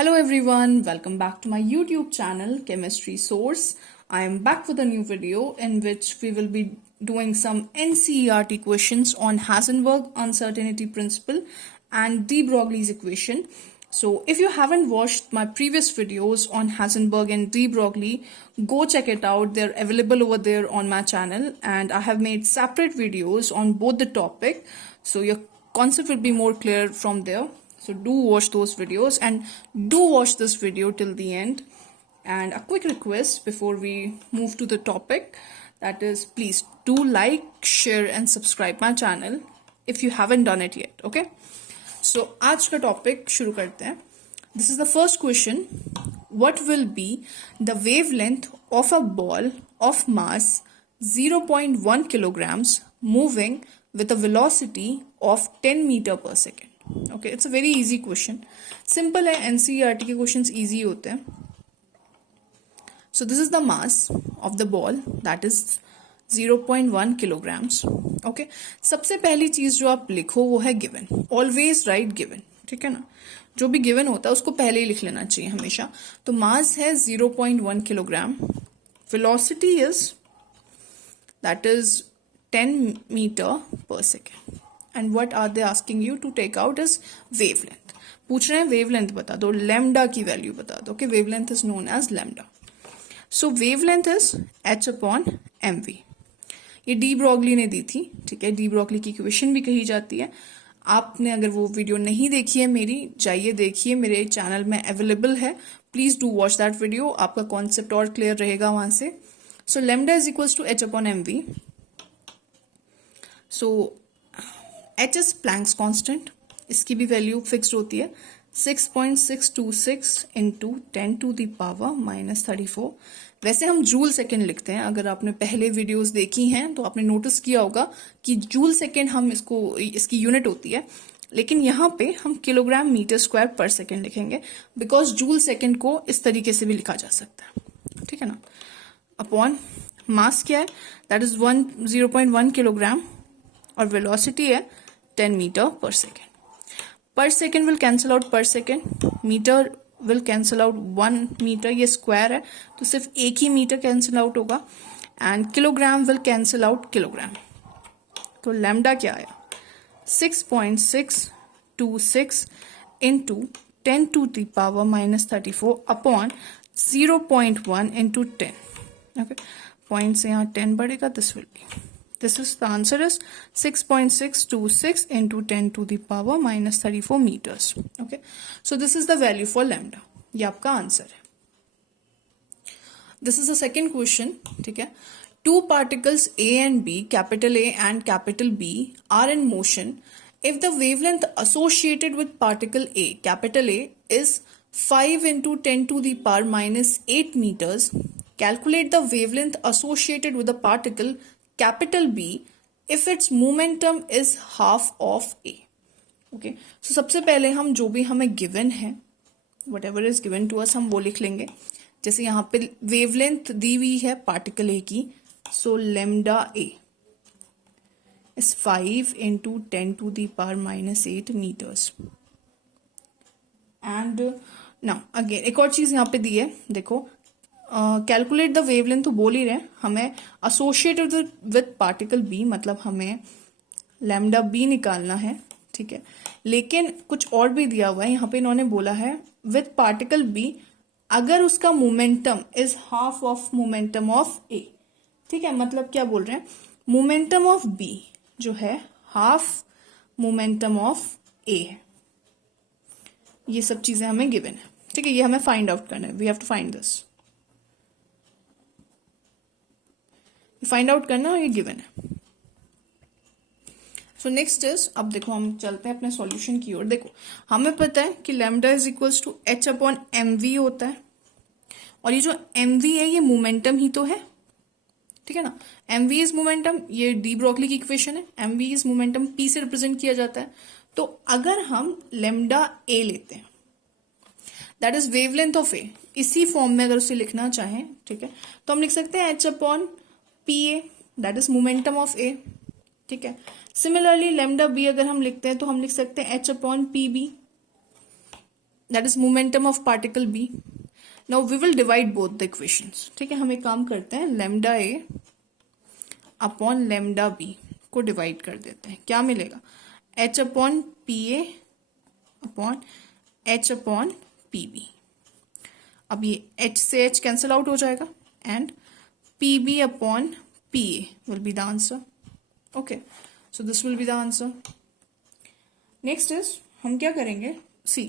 Hello everyone, welcome back to my YouTube channel Chemistry Source. I am back with a new video in which we will be doing some NCERT questions on Heisenberg uncertainty principle and de Broglie's equation. So if you haven't watched my previous videos on Heisenberg and de Broglie, go check it out. They're available over there on my channel and I have made separate videos on both the topic. So your concept will be more clear from there. So do watch those videos and do watch this video till the end. And a quick request before we move to the topic, that is, please do like, share and subscribe my channel if you haven't done it yet. Okay, so आज का topic शुरू करते हैं. This is the first question. What will be the wavelength of a ball of mass 0.1 kilograms moving with a velocity of 10 meter per second? Okay, it's a very easy question. Simple है, NCERT के questions easy होते हैं. So this is the mass of the ball, that is 0.1 kilograms. Okay, सबसे पहली चीज जो आप लिखो वो है given. Always write given. ठीक है ना, जो भी given होता है उसको पहले ही लिख लेना चाहिए हमेशा. तो mass है 0.1 kilogram. Velocity is, that is 10 meter per second. And what are they asking you to take out is wavelength. पूछ रहे हैं wavelength बता दो, lambda की वैल्यू बता दो. Okay, wavelength is known as lambda. So wavelength is h upon mv. ये de Broglie ने दी थी. ठीक है, डी ब्रॉगली की इक्वेशन भी कही जाती है. आपने अगर वो वीडियो नहीं देखी है मेरी, जाइए देखिए, मेरे चैनल में अवेलेबल है. Please do watch that video, आपका कॉन्सेप्ट और क्लियर रहेगा वहां से. सो lambda is equals to h upon mv. So h is Planck's constant, इसकी भी वैल्यू फिक्स्ड होती है 6.626 into 10 to the power minus 34. वैसे हम जूल सेकेंड लिखते हैं. अगर आपने पहले वीडियोस देखी हैं तो आपने नोटिस किया होगा कि जूल सेकेंड हम इसकी यूनिट होती है, लेकिन यहाँ पे हम किलोग्राम मीटर स्क्वायर पर सेकेंड लिखेंगे बिकॉज जूल सेकेंड को इस तरीके से भी लिखा जा सकता है. ठीक है ना. अपॉन मास क्या है, दैट इज 0.1 किलोग्राम और वेलोसिटी है 10 meter per second. Per second will cancel out per second. Meter will cancel out 1 meter. ये square है तो सिर्फ एक ही मीटर कैंसिल आउट होगा. And kilogram will cancel out kilogram. तो लैम्डा क्या आया, 6.626 into 10 to the power minus 34 upon 0.1 into 10. Okay, point से यहाँ 10 बढ़ेगा. This is the answer is 6.626 into 10 to the power minus 34 meters. Okay, so this is the value for lambda. ये आपका answer है. This is the second question. ठीक है, two particles A and B, capital A and capital B, are in motion. If the wavelength associated with particle A, capital A, is 5 into 10 to the power minus 8 meters, calculate the wavelength associated with the particle capital B if its momentum is half of A. Okay, so सबसे पहले हम जो भी हमें given है, whatever is given to us, हम वो लिख लेंगे. जैसे यहाँ पे wavelength दी हुई है particle A की, so lambda A is 5 into 10 to the power minus 8 meters. And now again एक और चीज यहाँ पे दी है, देखो, कैलकुलेट द वेवलेंथ तो बोल ही रहे, हमें एसोसिएटेड विद पार्टिकल बी, मतलब हमें लैम्डा बी निकालना है. ठीक है, लेकिन कुछ और भी दिया हुआ है यहाँ पे. इन्होंने बोला है विद पार्टिकल बी अगर उसका momentum is half of momentum of A. ठीक है, मतलब क्या बोल रहे हैं, मोमेंटम ऑफ बी जो है हाफ मोमेंटम ऑफ ए है. ये सब चीजें हमें गिवन है. ठीक है, ये हमें फाइंड आउट करना है. We have to find this. Find out करना, ये गिवन है. सो नेक्स्ट इज, अब देखो हम चलते हैं अपने सॉल्यूशन की ओर. देखो हमें पता है कि lambda is equals to h upon mv होता है, और ये जो mv है ये मोमेंटम ही तो है. ठीक है ना, mv इज मोमेंटम, ये डी ब्रॉगली की इक्वेशन है. mv इज मोमेंटम, p से रिप्रेजेंट किया जाता है. तो अगर हम लैम्डा a लेते हैं, that is wavelength of a, इसी फॉर्म में अगर उसे लिखना चाहें, ठीक है, तो हम लिख सकते हैं h upon PA, that is momentum of A. ठीक है, सिमिलरली लैम्डा B अगर हम लिखते हैं तो हम लिख सकते हैं h upon PB. That is momentum of particle B. Now we will divide both the equations. ठीक है, हम एक काम करते हैं, lambda A upon lambda B को डिवाइड कर देते हैं. क्या मिलेगा? H upon P A upon H upon P B. अब ये एच से एच कैंसिल आउट हो जाएगा and P B upon P A will be the answer. Okay, so this will be the answer. Next is हम क्या करेंगे, see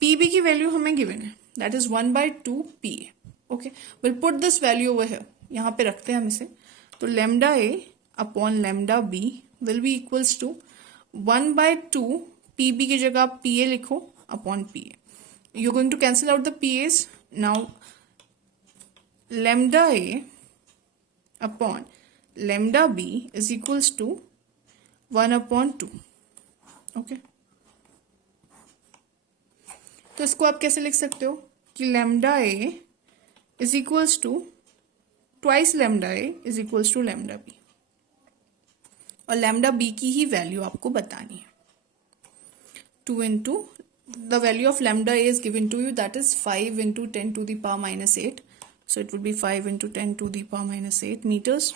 P B की value हमें गिवन है, that is 1/2 P A. Okay, will put this value over here, यहाँ पे रखते हैं हम इसे. तो lambda A upon lambda B will be equals to 1/2 P B की जगह आप पी ए लिखो upon P A. You're going to cancel out the PAs. Now, lambda A upon lambda B is equals to 1/2. Okay. तो इसको आप कैसे लिख सकते हो कि lambda A is equals to twice lambda A is equals to lambda B. और lambda B की ही वैल्यू आपको बतानी है. 2 into the value of lambda A is given to you, that is 5 into 10 to the power minus 8. So it would be 5 into 10 to the power minus 8 meters,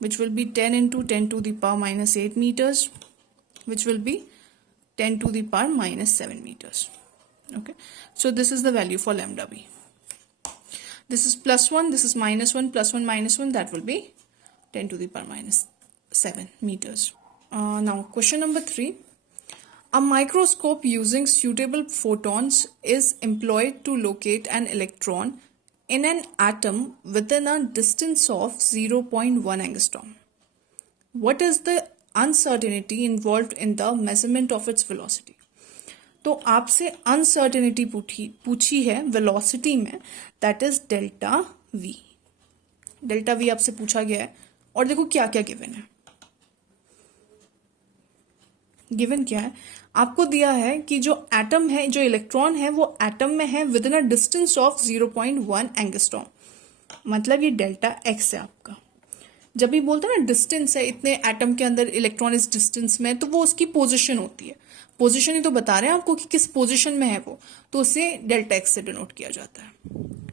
which will be 10 into 10 to the power minus 8 meters, which will be 10 to the power minus 7 meters. Okay, so this is the value for lambda B. This is plus 1, this is minus 1, plus 1 minus 1, that will be 10 to the power minus 7 meters. Now question number 3. A microscope using suitable photons is employed to locate an electron in an atom within a distance of 0.1 angstrom. What is the uncertainty involved in the measurement of its velocity? तो आपसे uncertainty पूछी है velocity में, that is delta v. delta v आपसे पूछा गया है और देखो क्या क्या given है. गिवन क्या है, आपको दिया है कि जो एटम है, जो इलेक्ट्रॉन है वो एटम में है with in a distance of 0.1 angstrom. मतलब ये डेल्टा एक्स है आपका. जब भी बोलते हैं ना डिस्टेंस है, इतने एटम के अंदर इलेक्ट्रॉन इस डिस्टेंस में, तो वो उसकी पोजीशन होती है. पोजीशन ही तो बता रहे हैं आपको कि किस पोजीशन में है वो, तो उसे डेल्टा एक्स से डिनोट किया जाता है.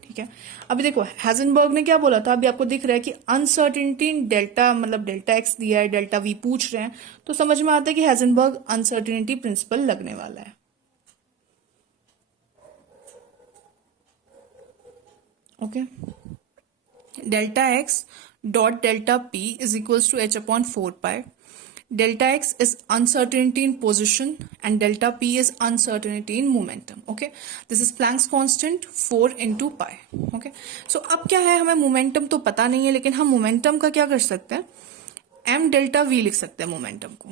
ठीक है, अभी देखो हैजनबर्ग ने क्या बोला था, अभी आपको दिख रहा है कि अनसर्टिनिटी डेल्टा, मतलब डेल्टा एक्स दिया है, डेल्टा वी पूछ रहे हैं, तो समझ में आता है कि हैजनबर्ग अनसर्टिनिटी प्रिंसिपल लगने वाला है. Okay, delta x dot delta p is equals to h upon 4 pi. Delta x is uncertainty in position and delta p is uncertainty in momentum. Okay, this is Planck's constant 4 into pi. Okay, so अब क्या है, हमें momentum तो पता नहीं है, लेकिन हम momentum का क्या कर सकते हैं, m delta v लिख सकते हैं momentum को.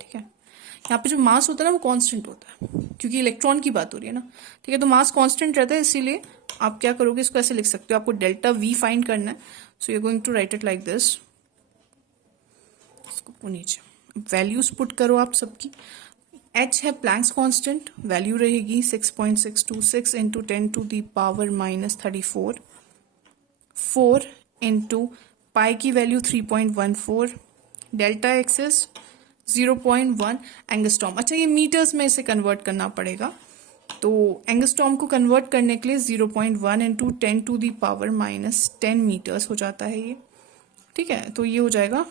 ठीक है, यहाँ पे जो मास होता है ना वो कांस्टेंट होता है, क्योंकि इलेक्ट्रॉन की बात हो रही है ना. ठीक है, तो मास कांस्टेंट रहता है, इसीलिए आप क्या करोगे, इसको ऐसे लिख सकते हो. आपको डेल्टा वी फाइंड करना है, so you are going to write it like this. इसको नीचे वैल्यूज पुट करो आप सबकी. एच है प्लैंक्स कांस्टेंट, वैल्यू रहेगी 6.626 into 10 to the power minus 34. 4 into pi की value 3.14. Delta X is 0.1 angstrom. अच्छा, ये मीटर्स में इसे कन्वर्ट करना पड़ेगा, तो एंगस्ट्रॉम को कन्वर्ट करने के लिए 0.1 into 10 to the power minus 10 meters हो जाता है ये. ठीक है, तो ये हो जाएगा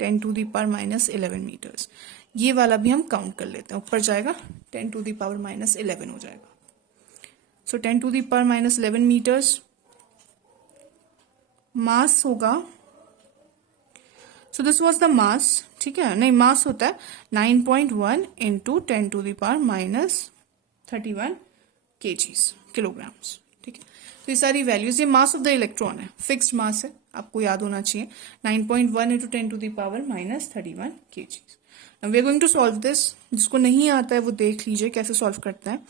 10 to the power minus 11 meters. ये वाला भी हम काउंट कर लेते हैं, ऊपर जाएगा 10 टू दी पावर माइनस 11 हो जाएगा. So 10 to the power minus 11 metres. Mass होगा, so this was the mass. ठीक है, नहीं मास होता है 9.1 into 10 to the power minus 31 kgs, kilograms. ठीक है, तो ये सारी वैल्यूज, ये मास ऑफ द इलेक्ट्रॉन है, फिक्स्ड मास है, आपको याद होना चाहिए. 9.1 into 10 to the power minus 31 kgs. We are going to solve this. जिसको नहीं आता है वो देख लीजिए कैसे सॉल्व करते हैं.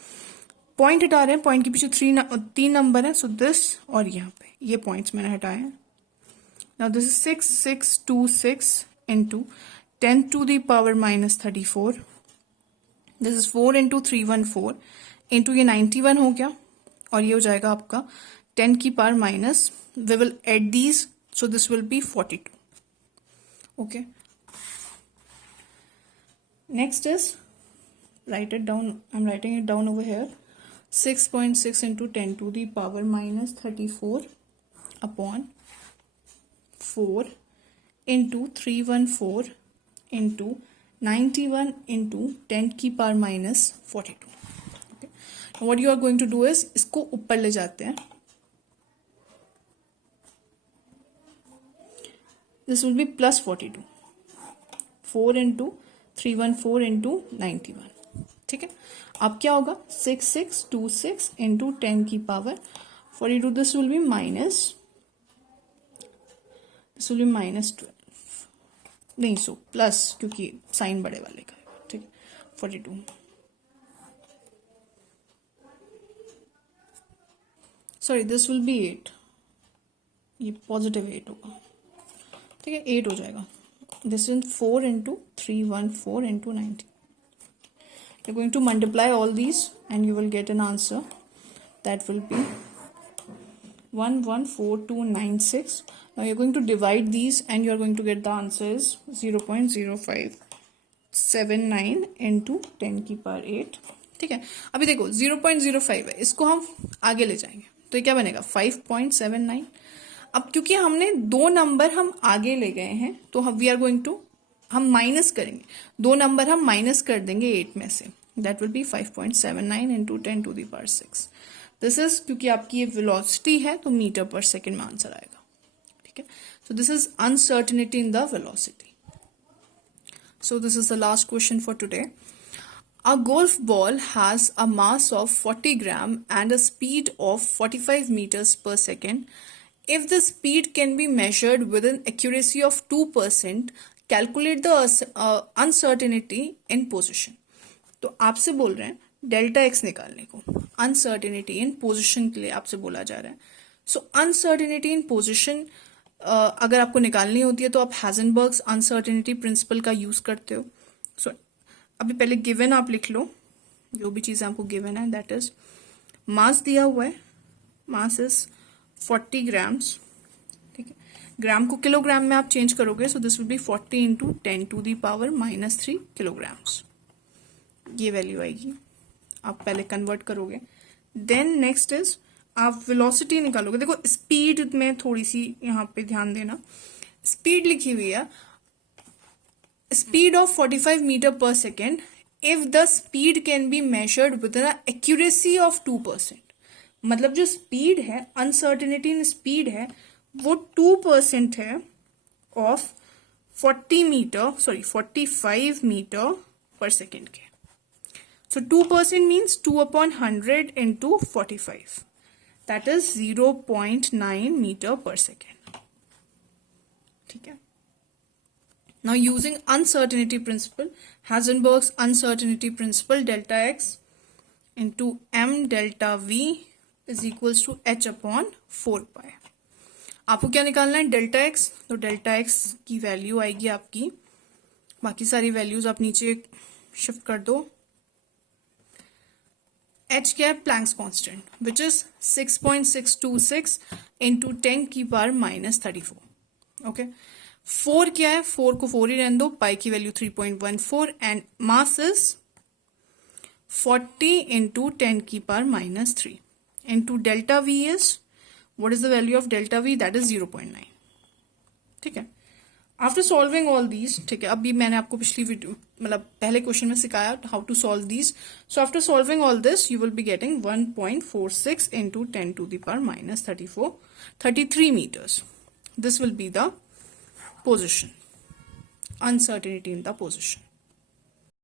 पॉइंट हटा रहे हैं, पॉइंट के पीछे 3 नंबर है, सो दिस और यहाँ पे ये पॉइंट्स मैंने हटाए हैं. Now this is 6626 into 10 to the power minus 34. This is 4 into 314 into ये 91 हो गया, और ये हो जाएगा आपका 10 की power minus, we will add these, so this will be 42. Okay, next is, write it down, I'm writing it down over here. 6.6 into 10 to the power minus 34 upon 4 into 314 into 91 into 10 की power minus 42. Okay. Now what you are going to do is इसको ऊपर ले जाते हैं. This will be plus 42. 4 into 314 into 91. ठीक है. अब क्या होगा 6626 into 10 की power 42. This will be minus. This will be minus 12. नहीं सो प्लस क्योंकि साइन बड़े वाले का है. ठीक है 42. Sorry this will B 8. ये पॉजिटिव 8 होगा. ठीक है 8 हो जाएगा. This is 4 into 314 into 90. You're going to multiply all these and you will get an answer. That will be 114296. Now you're going to divide these and you're going to get the answer is 0.0579 into 10 की power 8. ठीक है. अभी देखो 0.05 है, इसको हम आगे ले जाएंगे तो ये क्या बनेगा 5.79. अब क्योंकि हमने दो नंबर हम आगे ले गए हैं तो वी आर गोइंग टू हम माइनस करेंगे. दो नंबर हम माइनस कर देंगे 8 में से. That will be 5.79 into 10 to the power 6. This is क्योंकि आपकी ये वेलोसिटी है तो मीटर पर सेकेंड में आंसर आएगा. ठीक है. So this is uncertainty in the velocity. So this is the last question for today. A golf ball has a mass of 40 gram and a speed of 45 meters per second. If the speed can be measured with an accuracy of 2%, calculate the uncertainty in position. तो आपसे बोल रहे हैं delta x निकालने को. Uncertainty in position के लिए आपसे बोला जा रहा है. सो अनसर्टेनिटी इन पोजिशन अगर आपको निकालनी होती है तो आप हैजनबर्ग्स अनसर्टेनिटी प्रिंसिपल का यूज करते हो. सो अभी पहले गिवन आप लिख लो जो भी चीज आपको गिवन है. दैट इज मास दिया हुआ है. Mass is 40 grams. ठीक है. ग्राम को किलोग्राम में आप चेंज करोगे so this will be 40 into 10 to the power minus 3 kilograms. ये वैल्यू आएगी. आप पहले कन्वर्ट करोगे. देन नेक्स्ट इज आप वेलोसिटी निकालोगे. देखो स्पीड में थोड़ी सी यहाँ पे ध्यान देना. स्पीड लिखी हुई है speed of 45 meter per second if the speed can be measured with an accuracy of 2%. मतलब जो स्पीड है अनसर्टेनिटी इन स्पीड है वो 2% है ऑफ 45 मीटर पर सेकेंड के. So 2% means 2/100 into 45. That is 0.9 meter per second. ठीक है. Now using uncertainty principle, Heisenberg's uncertainty principle, delta x into m delta v is equals to h upon 4 pi. आपको क्या निकालना है delta x. तो delta x की value आएगी आपकी. बाकी सारी वैल्यूज आप नीचे शिफ्ट कर दो. h क्या है Planck's constant which is 6.626 into 10 की पावर माइनस 34. ओके. 4 क्या है 4 को 4 ही रहने दो. पाई की value 3.14 and mass is 40 into 10 की power minus 3 into delta we is what is the value of delta we that is 0.9. ठीक है. After solving all these. ठीक है. अभी मैंने आपको पिछली वीडियो मतलब पहले क्वेश्चन में सिखाया how to solve these. So after solving all this you will be getting 1.46 into 10 to the power minus 33 meters. This will be the position, uncertainty in the position.